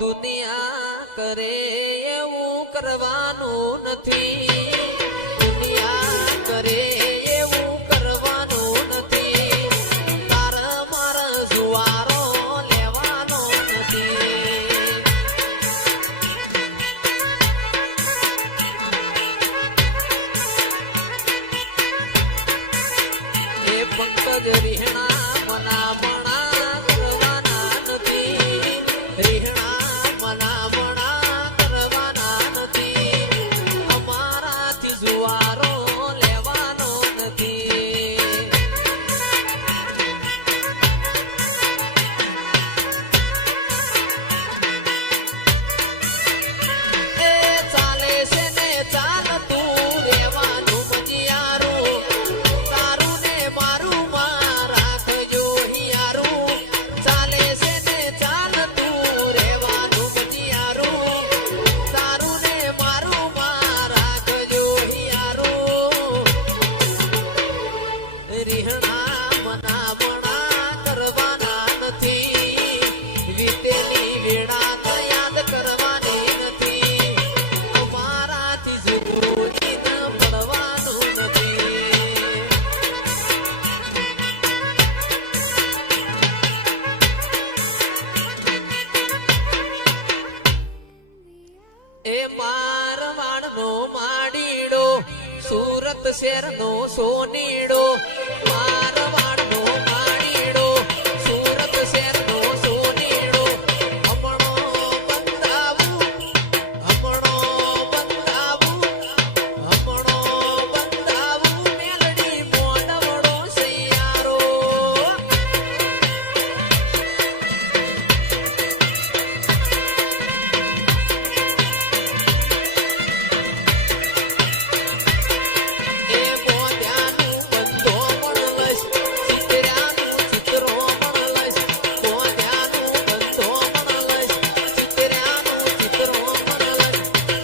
દુનિયા કરે એવું કરવાનું નથી. દુનિયા કરે એવું કરવાનું નથી. તારા મારા જુવારો લેવાનો નથી. એ પંકજ રીહણા મનામણા કરવાના નથી. રીહણા મનામણા કરવાના નથી. અમારાથી જુવારો લેવાનો નથી. એ ચાલે છે ને ચાલતું રહેવાનું મજિયારું. તારું ને મારું માં રાખજો હિયારું. ચાલે છે ને ચાલતું રહેવાનું મજિયારું. તારું ને મારું માં રાખજો હિયારું. રીહણા મનામણા કરવાના નથી. વીતેલી વેળા તો યાદ કરવાની નથી. અમારાથી જરૂરી ન પડવાનું નથી. એ મારવાડનો માડીડો, સુરત શહેરનો સોનીડો. મારવાડનો માડીડો, સુરત શહેરનો સોનીડો. હમણો બંધાવું, હમણો બંધાવું, હમણો બંધાવું. મેલડી મોડવડો સૈયારો. એ મોઢાનું બંધો મળલશ, ચિતર્યાનું ચિત્રો મળલશ. મોઢાનું બંધો મળલશ, ચિતર્યાનું ચિત્રો મળલશ.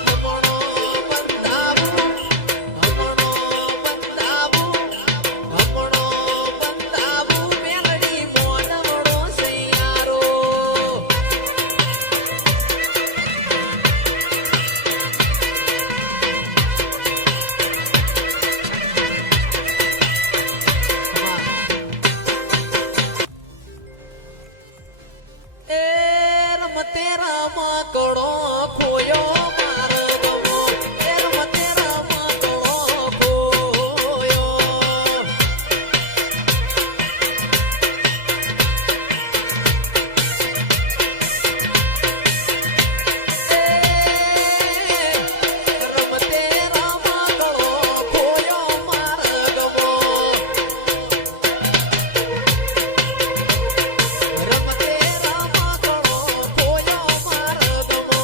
હમણો બંધાવું, હમણો બંધાવું, હમણો બંધાવું. મેલડી મોડવડો સૈયારો. એ રમતે રમકડો ખોયો મારો ગમો. એ રમતે રમકડો ખોયો. રમતે રમકડો ખોયો મારો ગમો. રમતે રમકડો ખોયો મારો ગમો.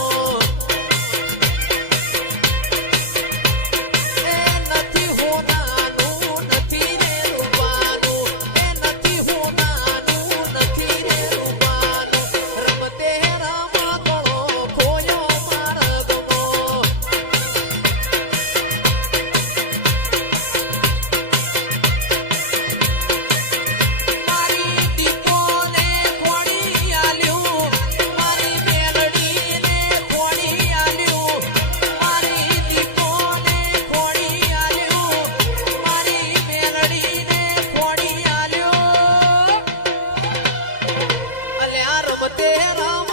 એ નથી હોનાનું નથી રે રૂપાનું. એ નથી હોનાનું નથી રે રૂપાનું. રમતે રમકડો ખોયો મારો ગમો. મારી દીપોને ખોડી આલ્યું, મારી મેલડીને ખોડી આલ્યું. મારી દીપોને ખોડી આલ્યું, મારી મેલડીને ખોડી આલ્યું. અલ્યા રમતે રમ